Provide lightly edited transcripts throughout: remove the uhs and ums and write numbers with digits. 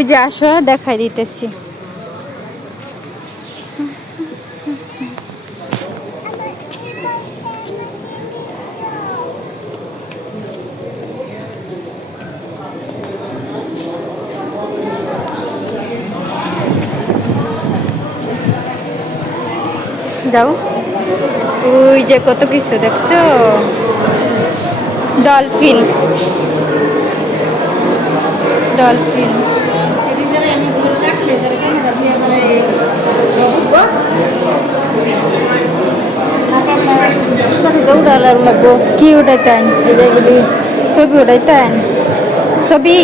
ওই যে আসো দেখাই দিতেছি। যাও, ওই যে কত কিছু দেখছো, ডলফিন ডলফিন। কি উঠাইতেন? ছবি উঠাইতেন? ছবি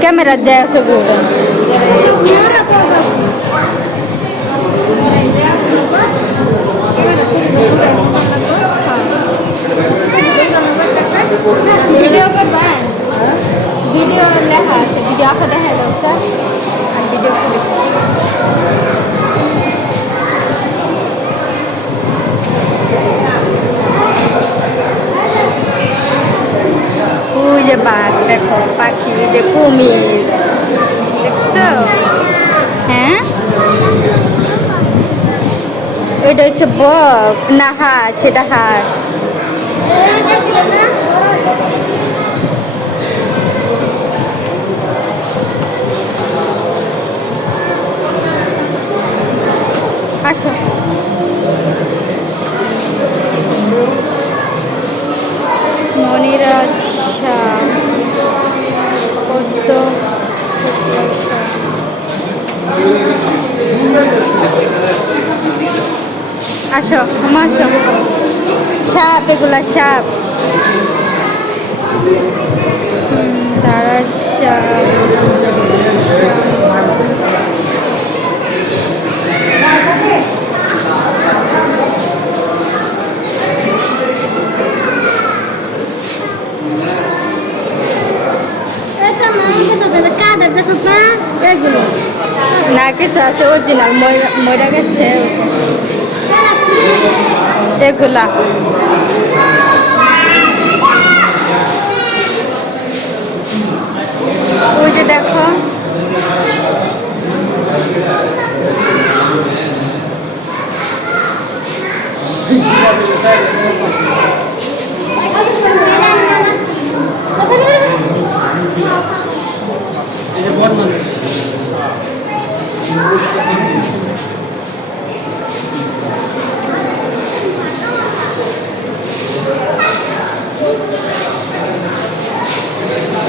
ক্যামেরা যায় ছবি উঠান। ভিডিও করবেন? ভিডিও লেখা আছে, ভিডিও আঁকা দেখা যাও স্যার, আর ভিডিও করে ওই যে বাঘ দেখো, পাখি, ওই যে কুমির দেখছো? হ্যাঁ, এটা হচ্ছে বক না হাঁস? সেটা হাঁস। আসো, মনিরাজ শাহ পদ্ম, আসো আসো, সাপ, এগুলা সাপ, তারা সাপ। না কিছু আছে অরিজিনাল, ময়রা গেছে এগুলা। ওই যে দেখো,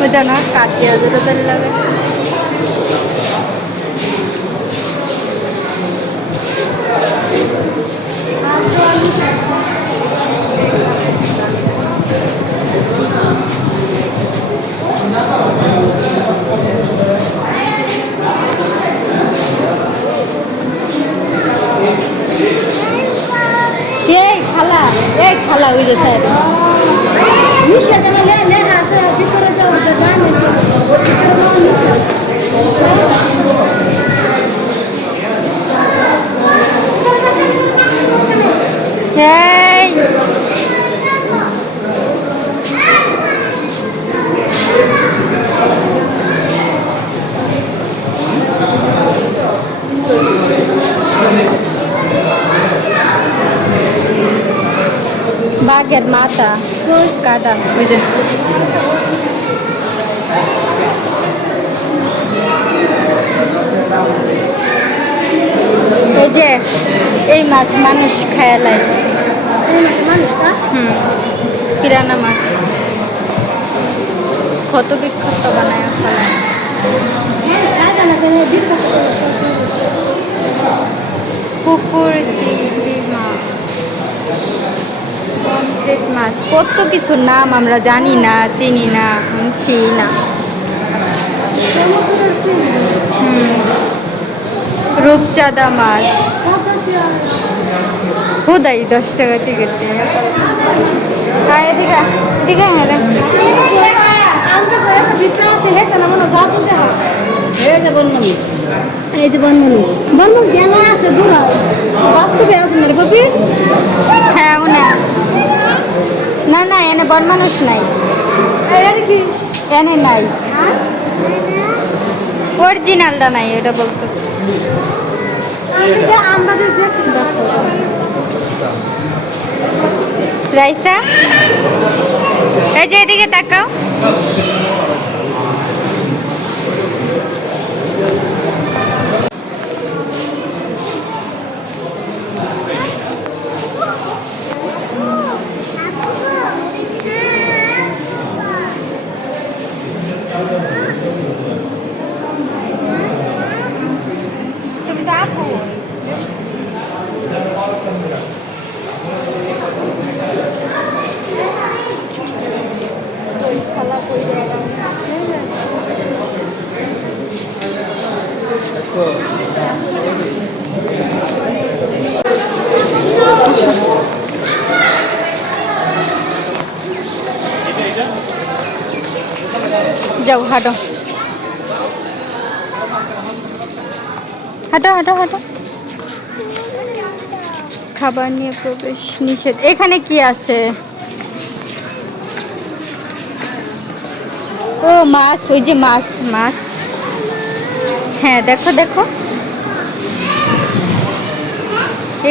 ওইটা না কাটিয়া জোরে লাগে। এই খালা, এই খালা, ওই যে স্যার বাঘের মাথা কাটা, ওই যে এই যে এই মাছ মানুষ খায়ালায়, পিরানা মাছ কত বিখ্যাত বানায় খালায়। পুকুর চিংড়ি মাছ, পমফ্রেট মাছ, কত কিছু নাম আমরা জানি না, চিনি না, শুনছি না। রূপচাঁদা মাছ খুদাই 10 টাকা টিকিট দিয়ে। এই যে বনমনি, বনমনি জানা আছে দূর বাস্তবে আছে না কপি। হ্যাঁ না না না, এনে বন মানুষ নাই, এনে নাই, অরিজিনালটা নাই, এটা বলতেছি। রাইসা, এই যে এদিকে তাকাও। তুমি তো আপু। যাও হাঁটো, হাঁটো হাঁটো হাঁটো। খাবার নিয়ে প্রবেশ নিষেধ। এখানে কি আছে? ও মাছ, ওই যে মাছ মাছ। হ্যাঁ দেখো দেখো,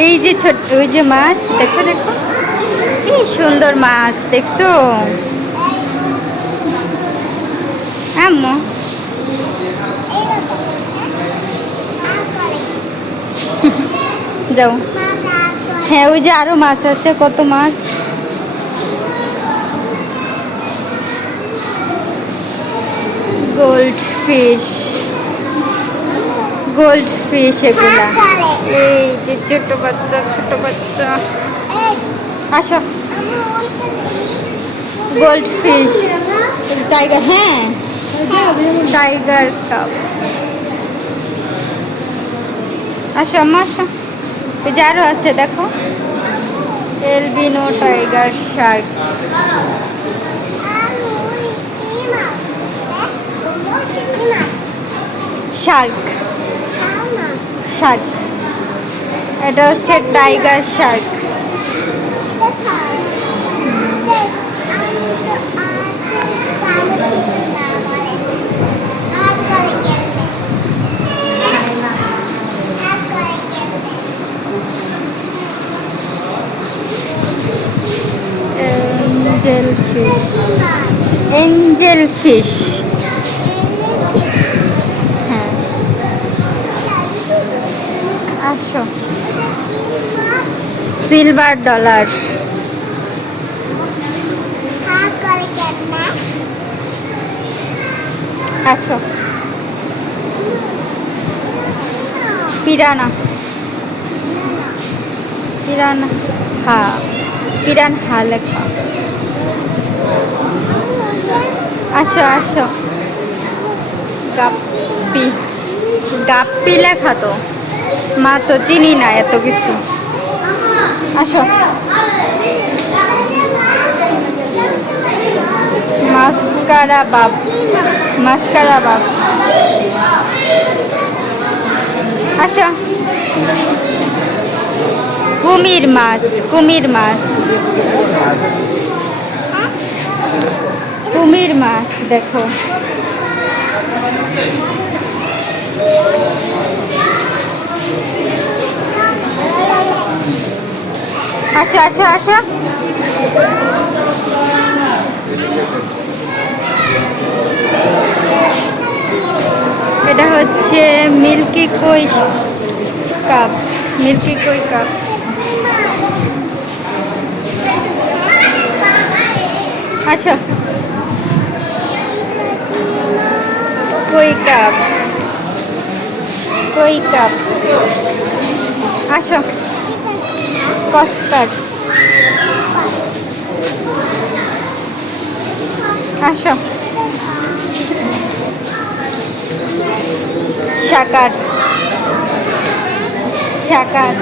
এই যে ছোট্ট ওই যে মাছ, দেখো দেখো কি সুন্দর মাছ, দেখছো আম্মু? যাও। হ্যাঁ ওই যে আরো মাছ আছে, কত মাছ। গোল্ড ফিশ, গোল্ড ফিশ এগুলা। এই যে ছোট বাচ্চা, ছোট বাচ্চা। আসো। Gold fish, tiger. হ্যাঁ টাইগার কাপ। আসো আম্মা আসো। এই যে আরো আছে দেখো, albino tiger Shark. Shark, Shark, এটা হচ্ছে tiger Shark. Angel fish, Angel fish. হ্যাঁ আসো। Silver dollar. আসো। পিরানা, পিরানা, হ্যাঁ পিরানহা লেখা। আসো আসো। গাপ্পি, গাপ্পি লেখা তো, মা তো চিনি না এত কিছু। আসো। মাস্কারা বাপ, মাস্কারা বাপ। আসো। কুমির মাছ, কুমির মাছ, কুমির মাছ দেখো। আসো আসো আসো। এটা হচ্ছে মিল্কি কই কাপ, মিল্কি কই কাপ। আসো। কই কাপ, কই কাপ। আসো। কস্টার্ড। আসো। শাকার, শাকার।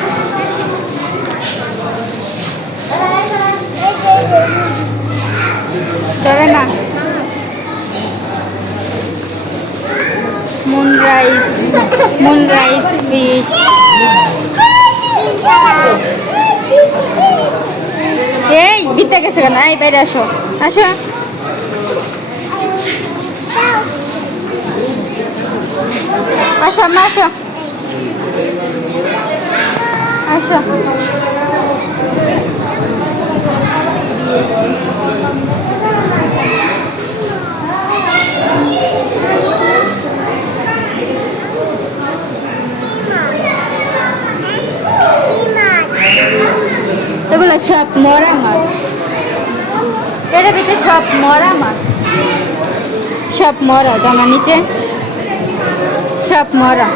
ধরে না। মুনরাইস, মুনরাইস ফিশ। এই বিতে গেছে কেন? এই বাইরে আসো, আসো। আসো মা আসো আসো এগুলো সব মরা মাছ এটার ভিতরে সব মরা মাছ সব মরা জামা নিচে সব মরা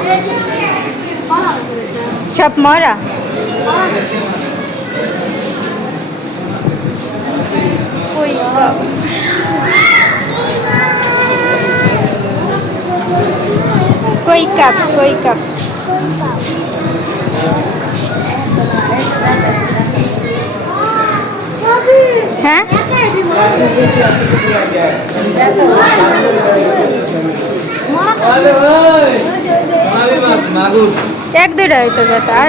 সব মরা কই কাপ হ্যাঁ এক দুইটা হইতো যেটা আর